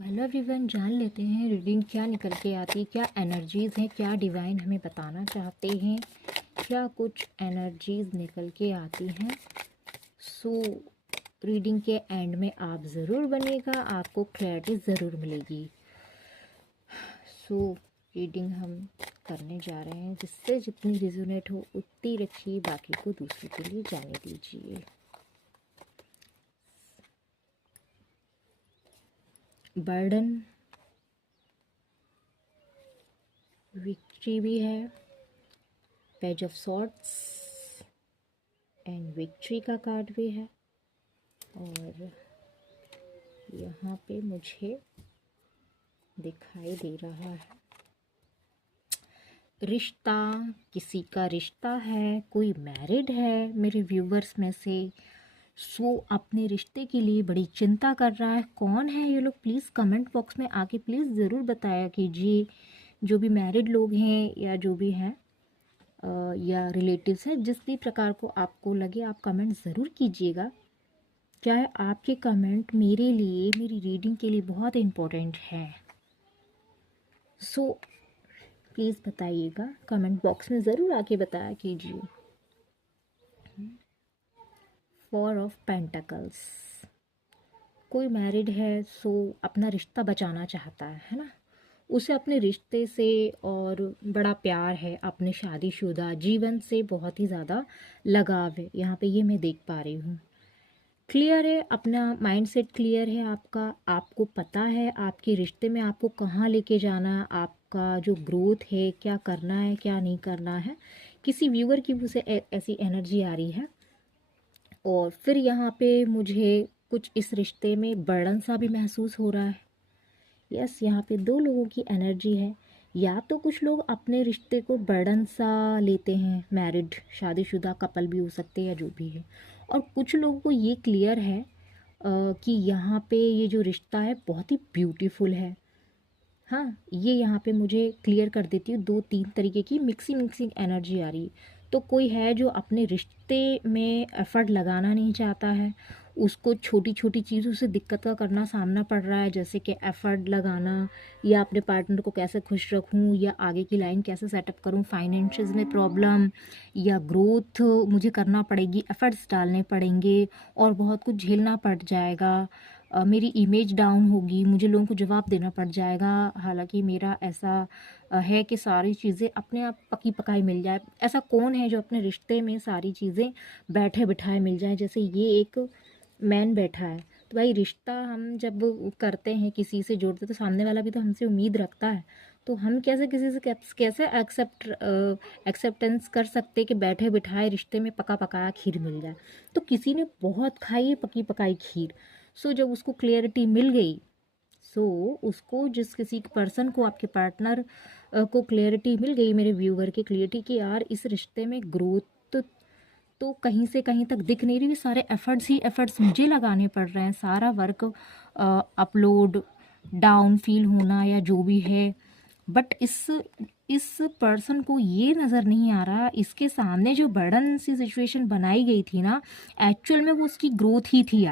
Hello everyone, जान लेते हैं रीडिंग क्या निकल के आती, क्या एनर्जीज़ हैं, क्या डिवाइन हमें बताना चाहते हैं, क्या कुछ एनर्जीज़ निकल के आती हैं। सो रीडिंग के एंड में आप ज़रूर बनेगा, आपको क्लैरिटी ज़रूर मिलेगी। सो रीडिंग हम करने जा रहे हैं, जिससे जितनी रिजोनेट हो उतनी रखिए, बाकी को दूसरे के लिए जाने दीजिए। बर्डन, विक्ट्री भी है, page of swords and victory का कार्ड भी है। और यहाँ पे मुझे दिखाई दे रहा है रिश्ता, किसी का रिश्ता है, कोई मैरिड है मेरे व्यूवर्स में से। सो अपने रिश्ते के लिए बड़ी चिंता कर रहा है। कौन है ये लोग, प्लीज़ कमेंट बॉक्स में आके प्लीज़ ज़रूर बताया कीजिए। जो भी मैरिड लोग हैं या जो भी हैं या रिलेटिव्स हैं, जिस भी प्रकार को आपको लगे आप कमेंट ज़रूर कीजिएगा। चाहे आपके कमेंट मेरे लिए, मेरी रीडिंग के लिए बहुत इम्पोर्टेंट है। सो प्लीज़ बताइएगा, कमेंट बॉक्स में ज़रूर आके बताया कीजिए। 4 ऑफ पेंटिकल्स, कोई मैरिड है, सो अपना रिश्ता बचाना चाहता है ना। उसे अपने रिश्ते से और बड़ा प्यार है, अपने शादीशुदा जीवन से बहुत ही ज़्यादा लगाव है। यहाँ पे ये मैं देख पा रही हूँ। क्लियर है, अपना माइंडसेट क्लियर है आपका। आपको पता है आपके रिश्ते में आपको कहाँ लेके जाना है, आपका जो ग्रोथ है, क्या करना है क्या नहीं करना है। किसी व्यूअर की मुझे ऐसी एनर्जी आ रही है। और फिर यहाँ पे मुझे कुछ इस रिश्ते में बर्डन सा भी महसूस हो रहा है। यस, यहाँ पे 2 लोगों की एनर्जी है। या तो कुछ लोग अपने रिश्ते को बर्डन सा लेते हैं, मैरिड शादीशुदा कपल भी हो सकते हैं या जो भी है। और कुछ लोगों को ये क्लियर है कि यहाँ पे ये जो रिश्ता है बहुत ही ब्यूटीफुल है। हाँ, ये यहाँ पे मुझे क्लियर कर देती हूँ। 2-3 तरीके की मिक्सिंग एनर्जी आ रही है। तो कोई है जो अपने रिश्ते में एफर्ट लगाना नहीं चाहता है, उसको छोटी छोटी चीज़ों से दिक्कत का करना सामना पड़ रहा है, जैसे कि एफर्ट लगाना, या अपने पार्टनर को कैसे खुश रखूं, या आगे की लाइन कैसे सेटअप करूं, फाइनेंशियल्स में प्रॉब्लम, या ग्रोथ मुझे करना पड़ेगी, एफर्ट्स डालने पड़ेंगे और बहुत कुछ झेलना पड़ जाएगा। मेरी इमेज डाउन होगी, मुझे लोगों को जवाब देना पड़ जाएगा। हालांकि मेरा ऐसा है कि सारी चीज़ें अपने आप पकी पकाई मिल जाए। ऐसा कौन है जो अपने रिश्ते में सारी चीज़ें बैठे बिठाए मिल जाए। जैसे ये एक मैन बैठा है, तो भाई रिश्ता हम जब करते हैं, किसी से जोड़ते तो सामने वाला भी तो हमसे उम्मीद रखता है। तो हम कैसे किसी से कैसे एक्सेप्टेंस कर सकते कि बैठे बिठाए रिश्ते में पका पकाया खीर मिल जाए। तो किसी ने बहुत खाई है पकी पकाई खीर। सो जब उसको क्लियरिटी मिल गई, सो उसको जिस किसी पर्सन को, आपके पार्टनर को क्लियरिटी मिल गई, मेरे व्यूवर की क्लियरिटी कि यार इस रिश्ते में ग्रोथ तो कहीं से कहीं तक दिख नहीं रही, सारे एफर्ट्स ही एफर्ट्स मुझे लगाने पड़ रहे हैं, सारा वर्क अपलोड डाउन फील होना या जो भी है। बट इस पर्सन को ये नज़र नहीं आ रहा, इसके सामने जो बर्डन सी सिचुएशन बनाई गई थी ना, एक्चुअल में वो उसकी ग्रोथ ही थी।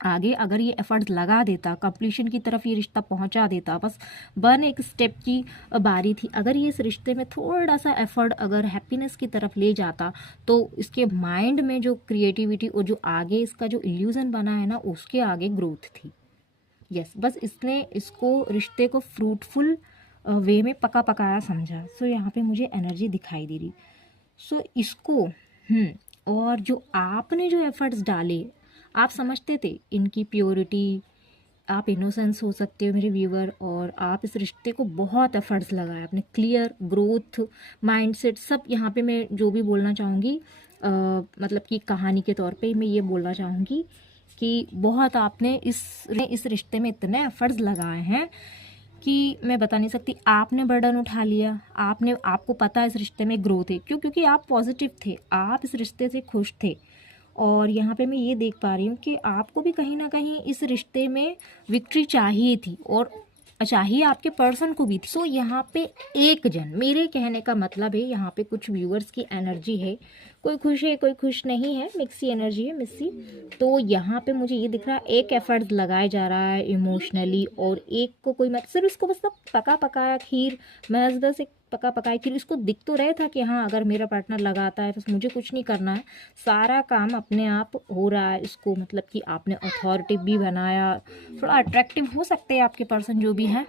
आगे अगर ये एफर्ट्स लगा देता, कंप्लीशन की तरफ ये रिश्ता पहुंचा देता, बस वन एक स्टेप की बारी थी। अगर ये इस रिश्ते में थोड़ा सा एफर्ट अगर हैप्पीनेस की तरफ ले जाता, तो इसके माइंड में जो क्रिएटिविटी और जो आगे इसका जो इल्यूजन बना है ना, उसके आगे ग्रोथ थी। यस, बस इसने इसको रिश्ते को फ्रूटफुल वे में पका पकाया समझा। सो यहाँ पे मुझे एनर्जी दिखाई दे रही। सो इसको और जो आपने जो एफर्ट्स डाले, आप समझते थे इनकी प्योरिटी, आप इनोसेंस हो सकते हो मेरे व्यूअर, और आप इस रिश्ते को बहुत एफर्ट्स लगाए, आपने क्लियर ग्रोथ माइंडसेट सब। यहाँ पे मैं जो भी बोलना चाहूँगी, मतलब कि कहानी के तौर पे मैं ये बोलना चाहूँगी कि बहुत आपने इस रिश्ते में इतने एफर्ट्स लगाए हैं कि मैं बता नहीं सकती। आपने बर्डन उठा लिया, आपको पता है इस रिश्ते में ग्रोथ है, क्योंकि आप पॉजिटिव थे, आप इस रिश्ते से खुश थे। और यहाँ पे मैं ये देख पा रही हूँ कि आपको भी कहीं ना कहीं इस रिश्ते में विक्ट्री चाहिए थी, और चाहिए आपके पर्सन को भी थी। सो यहाँ पे एक जन, मेरे कहने का मतलब है यहाँ पे कुछ व्यूअर्स की एनर्जी है, कोई खुश है कोई खुश नहीं है, मिक्सी एनर्जी है, मिक्सी। तो यहाँ पे मुझे ये दिख रहा है एक एफर्ट लगाया जा रहा है इमोशनली, और एक को कोई मत सिर्फ इसको बस पका पकाया खीर, महज बस एक पका पकाया खीर, इसको दिख तो रहा था कि हाँ अगर मेरा पार्टनर लगाता है तो मुझे कुछ नहीं करना है, सारा काम अपने आप हो रहा है। इसको मतलब कि आपने अथॉरिटी भी बनाया, थोड़ा अट्रैक्टिव हो सकते हैं आपके पर्सन जो भी है।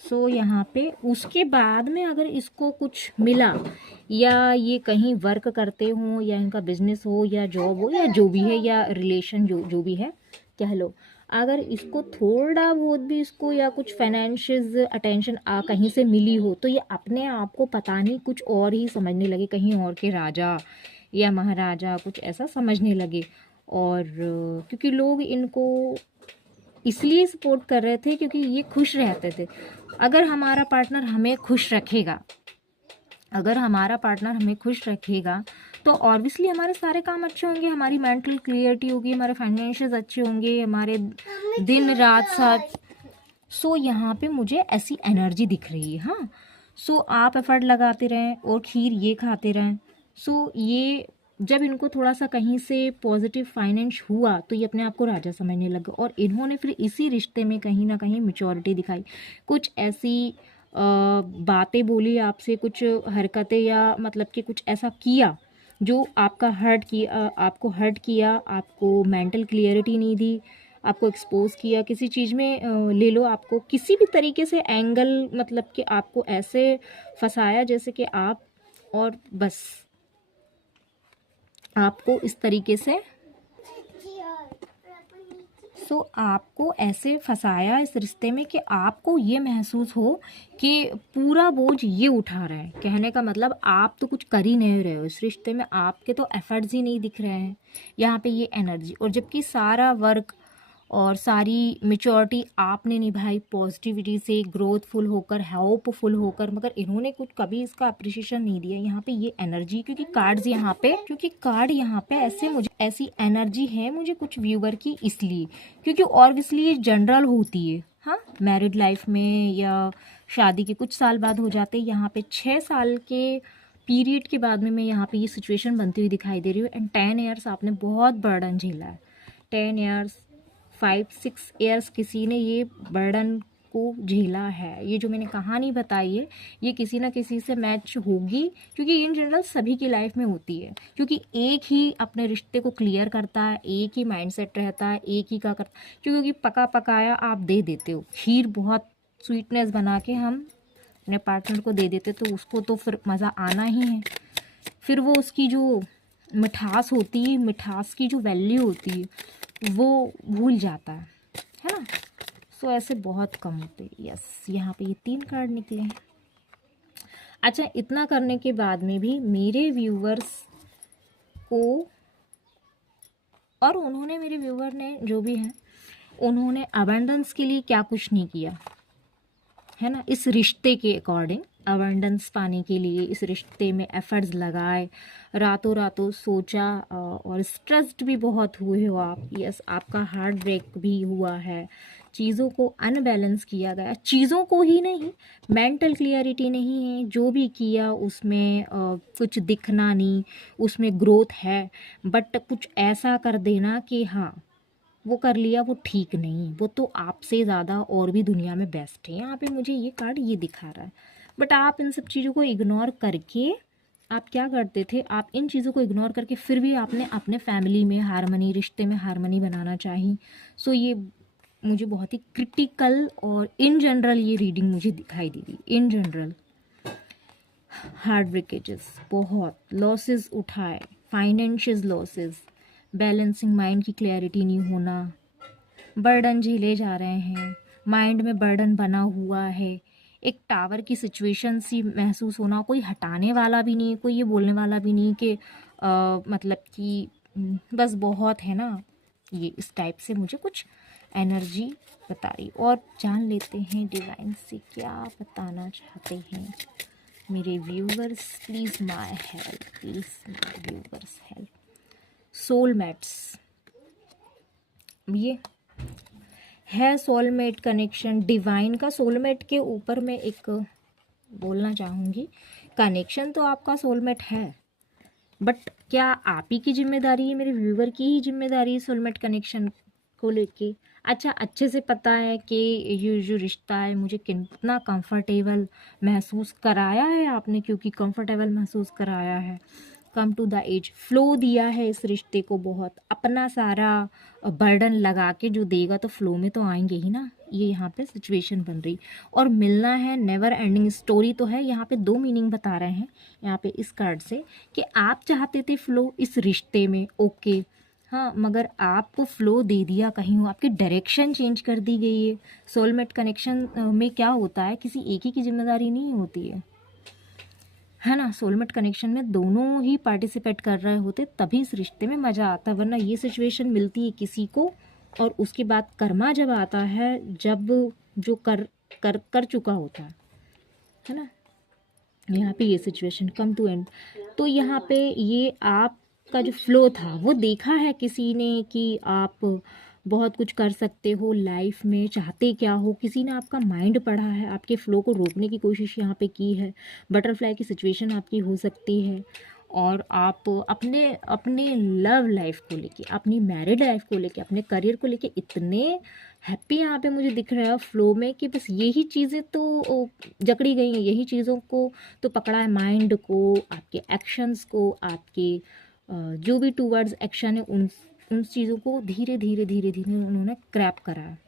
सो यहाँ पे उसके बाद में अगर इसको कुछ मिला, या ये कहीं वर्क करते हों, या इनका बिजनेस हो, या जॉब हो, या जो भी है, या रिलेशन जो भी है कह लो, अगर इसको थोड़ा बहुत भी इसको या कुछ फाइनेंशियल अटेंशन कहीं से मिली हो, तो ये अपने आप को पता नहीं कुछ और ही समझने लगे, कहीं और के राजा या महाराजा कुछ ऐसा समझने लगे। और क्योंकि लोग इनको इसलिए सपोर्ट कर रहे थे क्योंकि ये खुश रहते थे। अगर हमारा पार्टनर हमें खुश रखेगा, अगर हमारा पार्टनर हमें खुश रखेगा तो ऑब्वियसली हमारे सारे काम अच्छे होंगे, हमारी मेंटल क्लियरिटी होगी, हमारे फाइनेंशियल अच्छे होंगे, हमारे दिन रात साथ। सो यहाँ पे मुझे ऐसी एनर्जी दिख रही है। हाँ, सो आप एफर्ट लगाते रहें और खीर ये खाते रहें। सो ये जब इनको थोड़ा सा कहीं से पॉजिटिव फाइनेंस हुआ तो ये अपने आप को राजा समझने लगे, और इन्होंने फिर इसी रिश्ते में कहीं ना कहीं मैच्योरिटी दिखाई, कुछ ऐसी बातें बोली आपसे, कुछ हरकतें, या मतलब कि कुछ ऐसा किया जो आपका हर्ट किया, आपको हर्ट किया, आपको मेंटल क्लियरिटी नहीं दी, आपको एक्सपोज किया किसी चीज़ में, ले लो आपको किसी भी तरीके से एंगल, मतलब कि आपको ऐसे फंसाया जैसे कि आप, और बस आपको इस तरीके से, सो आपको ऐसे फंसाया इस रिश्ते में कि आपको ये महसूस हो कि पूरा बोझ ये उठा रहा है। कहने का मतलब आप तो कुछ कर ही नहीं रहे हो इस रिश्ते में, आपके तो एफर्ट्स ही नहीं दिख रहे हैं यहाँ पे, ये एनर्जी। और जबकि सारा वर्क और सारी मैच्योरिटी आपने निभाई पॉजिटिविटी से, ग्रोथफुल होकर, होपफुल होकर, मगर इन्होंने कुछ कभी इसका अप्रिशिएशन नहीं दिया यहाँ पे, ये एनर्जी। क्योंकि कार्ड्स यहाँ पे, क्योंकि कार्ड यहाँ पे ऐसे, मुझे ऐसी एनर्जी है मुझे कुछ व्यूवर की, इसलिए क्योंकि ऑब्वियसली ये जनरल होती है। हाँ, मैरिड लाइफ में या शादी के कुछ साल बाद हो जाते हैं, यहाँ पे 6 साल के पीरियड के बाद में मैं यहाँ पे ये सिचुएशन बनती हुई दिखाई दे रही हूँ। एंड 10 ईयर्स आपने बहुत बर्डन झेला है, 10 ईयर्स 5-6 ईयर्स किसी ने ये बर्डन को झेला है। ये जो मैंने कहानी बताई है ये किसी ना किसी से मैच होगी, क्योंकि इन जनरल सभी की लाइफ में होती है, क्योंकि एक ही अपने रिश्ते को क्लियर करता है, एक ही माइंडसेट रहता है, एक ही का करता, क्योंकि पका पकाया आप दे देते हो, खीर बहुत स्वीटनेस बना के हम अपने पार्टनर को दे देते, तो उसको तो फिर मज़ा आना ही है, फिर वो उसकी जो मिठास होती है, मिठास की जो वैल्यू होती है वो भूल जाता है ना। सो ऐसे बहुत कम होते। यस, यहाँ पे ये 3 कार्ड निकले हैं। अच्छा, इतना करने के बाद में भी मेरे व्यूवर्स को, और उन्होंने, मेरे व्यूवर ने जो भी हैं, उन्होंने अबंडेंस के लिए क्या कुछ नहीं किया है ना, इस रिश्ते के अकॉर्डिंग अबंडेंस पाने के लिए इस रिश्ते में एफर्ट्स लगाए, रातों रातों सोचा, और स्ट्रेस्ड भी बहुत हुए हो आप। यस, आपका हार्ट ब्रेक भी हुआ है, चीज़ों को अनबैलेंस किया गया, चीज़ों को ही नहीं, मेंटल क्लियरिटी नहीं है, जो भी किया उसमें कुछ दिखना नहीं, उसमें ग्रोथ है, बट कुछ ऐसा कर देना कि हाँ वो कर लिया, वो ठीक नहीं, वो तो आपसे ज़्यादा और भी दुनिया में बेस्ट है। यहाँ पे मुझे ये कार्ड ये दिखा रहा है, बट आप इन सब चीज़ों को इग्नोर करके आप क्या करते थे, आप इन चीज़ों को इग्नोर करके फिर भी आपने अपने फैमिली में हारमनी, रिश्ते में हारमनी बनाना चाहिए। सो ये मुझे बहुत ही क्रिटिकल और इन जनरल ये रीडिंग मुझे दिखाई दी थी। इन जनरल हार्ट ब्रेकेजेस, बहुत लॉसेस उठाए, फाइनेंशियल लॉसेस, बैलेंसिंग माइंड की क्लैरिटी नहीं होना, बर्डन झेले जा रहे हैं, माइंड में बर्डन बना हुआ है, एक टावर की सिचुएशन सी महसूस होना, कोई हटाने वाला भी नहीं, कोई ये बोलने वाला भी नहीं कि मतलब कि बस बहुत है ना, ये इस टाइप से मुझे कुछ एनर्जी बता रही। और जान लेते हैं डिवाइन से क्या बताना चाहते हैं मेरे viewers. Please my help, please my viewers help. Soulmates, ये है सोलमेट कनेक्शन, डिवाइन का सोलमेट के ऊपर मैं एक बोलना चाहूँगी, कनेक्शन तो आपका सोलमेट है, बट क्या आप ही की जिम्मेदारी है, मेरे व्यूवर की ही जिम्मेदारी है सोलमेट कनेक्शन को लेके? अच्छा, अच्छे से पता है कि ये जो रिश्ता है मुझे कितना कंफर्टेबल महसूस कराया है आपने, क्योंकि कंफर्टेबल महसूस कराया है। Come to the edge flow दिया है इस रिश्ते को, बहुत अपना सारा बर्डन लगा के जो देगा तो फ्लो में तो आएंगे ही ना। ये यहाँ पे सिचुएशन बन रही, और मिलना है, नेवर एंडिंग स्टोरी तो है। यहाँ पे 2 मीनिंग बता रहे हैं यहाँ पे इस कार्ड से, कि आप चाहते थे फ्लो इस रिश्ते में, ओके हाँ, मगर आपको फ्लो दे दिया कहीं, हो आपकी डायरेक्शन चेंज कर दी गई है। सोलमेट कनेक्शन में क्या होता है, किसी एक ही की जिम्मेदारी नहीं होती है ना। सोलमेट कनेक्शन में दोनों ही पार्टिसिपेट कर रहे होते तभी इस रिश्ते में मज़ा आता, वरना ये सिचुएशन मिलती है किसी को, और उसके बाद कर्मा जब आता है, जब जो कर कर कर चुका होता है ना। यहाँ पे ये सिचुएशन कम टू एंड, तो यहाँ पे ये आपका जो फ्लो था वो देखा है किसी ने कि आप बहुत कुछ कर सकते हो लाइफ में, चाहते क्या हो, किसी ने आपका माइंड पढ़ा है, आपके फ्लो को रोकने की कोशिश यहाँ पे की है। बटरफ्लाई की सिचुएशन आपकी हो सकती है, और आप अपने अपने लव लाइफ को लेके, अपनी मैरिड लाइफ को लेके, अपने करियर को लेके इतने हैप्पी यहाँ पे मुझे दिख रहा है फ्लो में, कि बस यही चीज़ें तो जकड़ी गई हैं, यही चीज़ों को तो पकड़ा है, माइंड को, आपके एक्शंस को, आपके जो भी टूवर्ड्स एक्शन है उन चीज़ों को धीरे धीरे धीरे धीरे उन्होंने क्रैप करा है।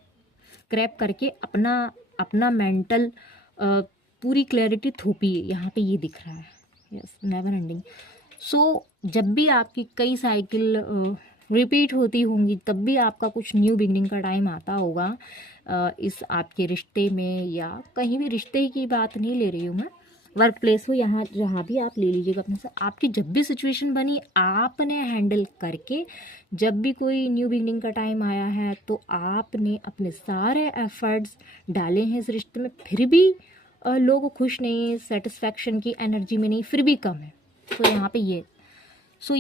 क्रैप करके अपना अपना मेंटल पूरी क्लैरिटी थोपी है, यहाँ पे ये दिख रहा है। Yes, never ending. सो जब भी आपकी कई साइकिल रिपीट होती होंगी, तब भी आपका कुछ न्यू बिगनिंग का टाइम आता होगा इस आपके रिश्ते में, या कहीं भी रिश्ते की बात नहीं ले रही हूँ मैं, वर्क प्लेस हो, यहाँ जहाँ भी आप ले लीजिएगा अपने से। आपकी जब भी सिचुएशन बनी आपने हैंडल करके, जब भी कोई न्यू बिगनिंग का टाइम आया है तो आपने अपने सारे एफर्ट्स डाले हैं इस रिश्ते में, फिर भी लोग खुश नहीं, सेटिस्फैक्शन की एनर्जी में नहीं, फिर भी कम है। तो यहाँ पे ये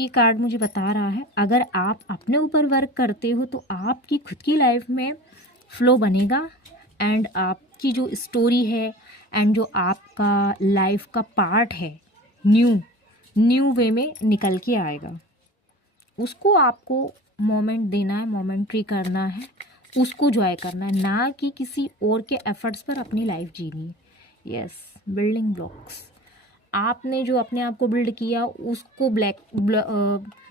कार्ड मुझे बता रहा है, अगर आप अपने ऊपर वर्क करते हो तो आपकी खुद की लाइफ में फ्लो बनेगा, एंड आपकी जो स्टोरी है एंड जो आपका लाइफ का पार्ट है न्यू वे में निकल के आएगा। उसको आपको मोमेंट देना है, मोमेंट्री करना है, उसको जॉय करना है, ना कि किसी और के एफर्ट्स पर अपनी लाइफ जीनी है। यस, बिल्डिंग ब्लॉक्स, आपने जो अपने आप को बिल्ड किया उसको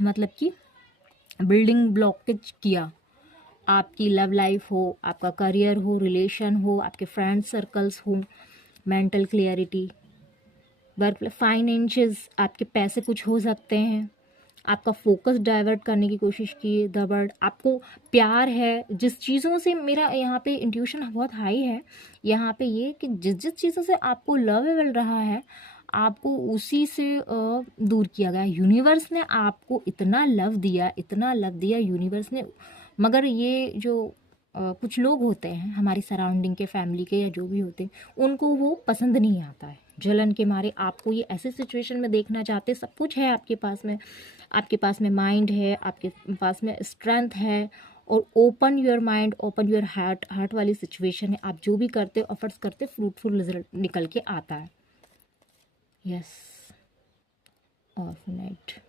मतलब कि बिल्डिंग ब्लॉकेज किया। आपकी लव लाइफ हो, आपका करियर हो, रिलेशन हो, आपके फ्रेंड सर्कल्स हो, मेंटल क्लियरिटी, वर्क, फाइनेंशियस, आपके पैसे कुछ हो सकते हैं, आपका फोकस डाइवर्ट करने की कोशिश की, द बर्ड, आपको प्यार है जिस चीज़ों से, मेरा यहाँ पे इंट्यूशन बहुत हाई है यहाँ पे ये, कि जिस जिस चीज़ों से आपको लव मिल रहा है आपको उसी से दूर किया गया। यूनिवर्स ने आपको इतना लव दिया यूनिवर्स ने, मगर ये जो कुछ लोग होते हैं हमारी सराउंडिंग के, फैमिली के या जो भी होते हैं, उनको वो पसंद नहीं आता है। जलन के मारे आपको ये ऐसे सिचुएशन में देखना चाहते, सब कुछ है आपके पास में माइंड है, आपके पास में स्ट्रेंथ है, और open your mind, open your heart वाली सिचुएशन है। आप जो भी करते हो, एफर्ट्स करते, फ्रूटफुल रिजल्ट निकल के आता है। यस, ऑफ नाइट,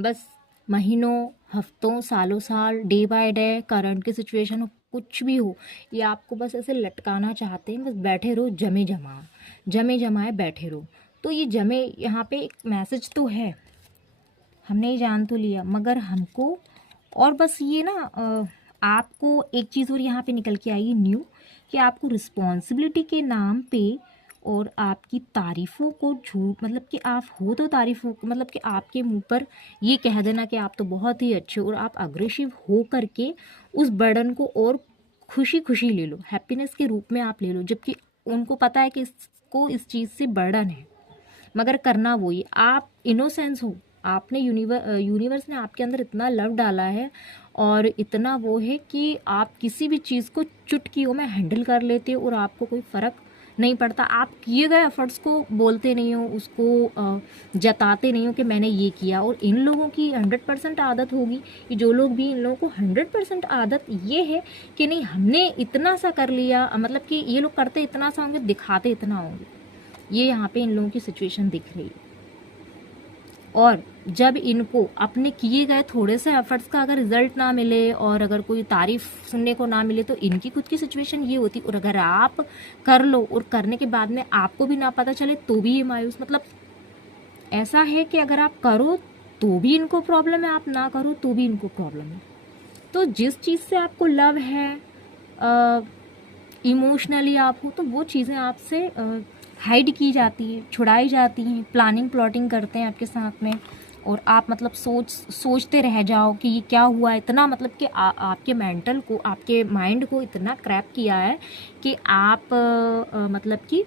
बस महीनों, हफ्तों, सालों साल, डे बाय डे, करंट की सिचुएशन हो, कुछ भी हो, ये आपको बस ऐसे लटकाना चाहते हैं, बस बैठे रहो, जमे जमाए बैठे रहो। तो ये जमे, यहाँ पे एक मैसेज तो है, हमने ये जान तो लिया, मगर हमको और बस ये ना आपको एक चीज़ और यहाँ पे निकल के आई न्यू, कि आपको रिस्पॉन्सिबिलिटी के नाम पे और आपकी तारीफ़ों को झूठ, मतलब कि आप हो तो तारीफ़ों, मतलब कि आपके मुंह पर ये कह देना कि आप तो बहुत ही अच्छे, और आप अग्रेसिव हो करके उस बर्डन को और खुशी खुशी ले लो, हैप्पीनेस के रूप में आप ले लो, जबकि उनको पता है कि इसको इस चीज़ से बर्डन है, मगर करना वही। आप इनोसेंस हो, आपने यूनिवर्स ने आपके अंदर इतना लव डाला है और इतना वो है कि आप किसी भी चीज़ को चुटकियों में हैंडल कर लेते हो और आपको कोई फ़र्क नहीं पड़ता। आप किए गए एफर्ट्स को बोलते नहीं हो, उसको जताते नहीं हो कि मैंने ये किया। और इन लोगों की 100% आदत होगी कि जो लोग भी, इन लोगों को 100% आदत ये है कि नहीं हमने इतना सा कर लिया, मतलब कि ये लोग करते इतना सा होंगे, दिखाते इतना होंगे। ये यहाँ पे इन लोगों की सिचुएशन दिख रही है। और जब इनको अपने किए गए थोड़े से एफर्ट्स का अगर रिजल्ट ना मिले और अगर कोई तारीफ सुनने को ना मिले तो इनकी खुद की सिचुएशन ये होती। और अगर आप कर लो और करने के बाद में आपको भी ना पता चले तो भी ये मायूस, मतलब ऐसा है कि अगर आप करो तो भी इनको प्रॉब्लम है, आप ना करो तो भी इनको प्रॉब्लम है। तो जिस चीज़ से आपको लव है, इमोशनली आप हो, तो वो चीज़ें आपसे हाइड की जाती है, छुड़ाई जाती हैं, प्लानिंग प्लॉटिंग करते हैं आपके साथ में। और आप मतलब सोचते रह जाओ कि ये क्या हुआ, इतना मतलब कि आपके मेंटल को, आपके माइंड को इतना क्रैप किया है कि आप मतलब कि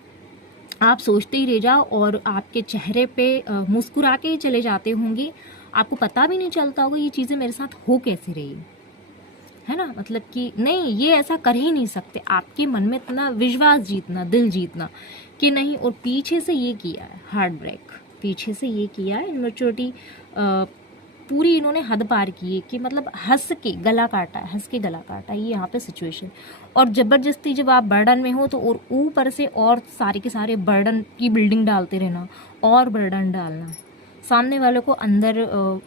आप सोचते ही रह जाओ और आपके चेहरे पे मुस्कुरा के ही चले जाते होंगे। आपको पता भी नहीं चलता होगा ये चीज़ें मेरे साथ हो कैसे रही है ना। मतलब कि नहीं, ये ऐसा कर ही नहीं सकते। आपके मन में इतना विश्वास जीतना, दिल जीतना कि नहीं, और पीछे से ये किया है हार्ट ब्रेक, पीछे से ये किया है इमेच्योरिटी, पूरी इन्होंने हद पार की है कि मतलब हंस के गला काटा है, हंस के गला काटा है, ये यहाँ पे सिचुएशन। और ज़बरदस्ती जब आप बर्डन में हो तो और ऊपर से और सारे के सारे बर्डन की बिल्डिंग डालते रहना और बर्डन डालना, सामने वाले को अंदर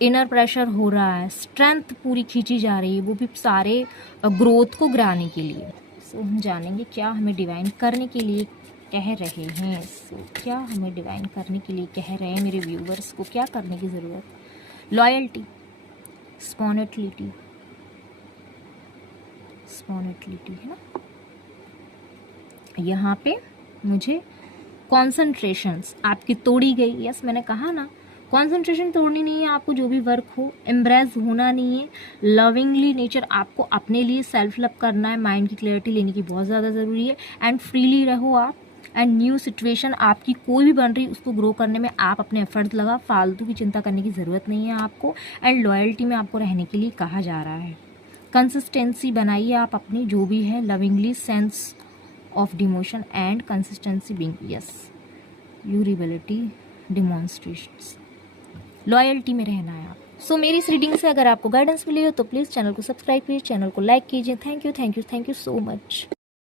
इनर प्रेशर हो रहा है, स्ट्रेंथ पूरी खींची जा रही है, वो भी सारे ग्रोथ को गिराने के लिए। सो हम जानेंगे क्या हमें डिवाइन करने के लिए कह रहे हैं। सो क्या हमें डिवाइन करने के लिए कह रहे हैं, मेरे व्यूवर्स को क्या करने की ज़रूरत। लॉयल्टी, स्पॉन्टेनिटी, स्पॉन्टेनिटी है ना यहाँ पे। मुझे कॉन्सेंट्रेशंस आपकी तोड़ी गई। यस, मैंने कहा ना, कॉन्सेंट्रेशन तोड़नी नहीं है आपको, जो भी वर्क हो एम्ब्रेस होना नहीं है। लविंगली नेचर आपको अपने लिए सेल्फ लव करना है, माइंड की क्लैरिटी लेने की बहुत ज़्यादा ज़रूरी है। एंड फ्रीली रहो आप। एंड न्यू सिचुएशन आपकी कोई भी बन रही, उसको ग्रो करने में आप अपने एफर्ट्स लगा, फालतू की चिंता करने की ज़रूरत नहीं है आपको। एंड लॉयल्टी में आपको रहने के लिए कहा जा रहा है। कंसिस्टेंसी बनाइए आप अपनी, जो भी है, lovingly, sense of demotion and consistency being, yes, durability demonstrations, loyalty में रहना है आप। सो मेरी इस रीडिंग से अगर आपको गाइडेंस मिली हो तो प्लीज़ चैनल को सब्सक्राइब कीजिए, चैनल को लाइक कीजिए। Thank you, thank you, thank you so much.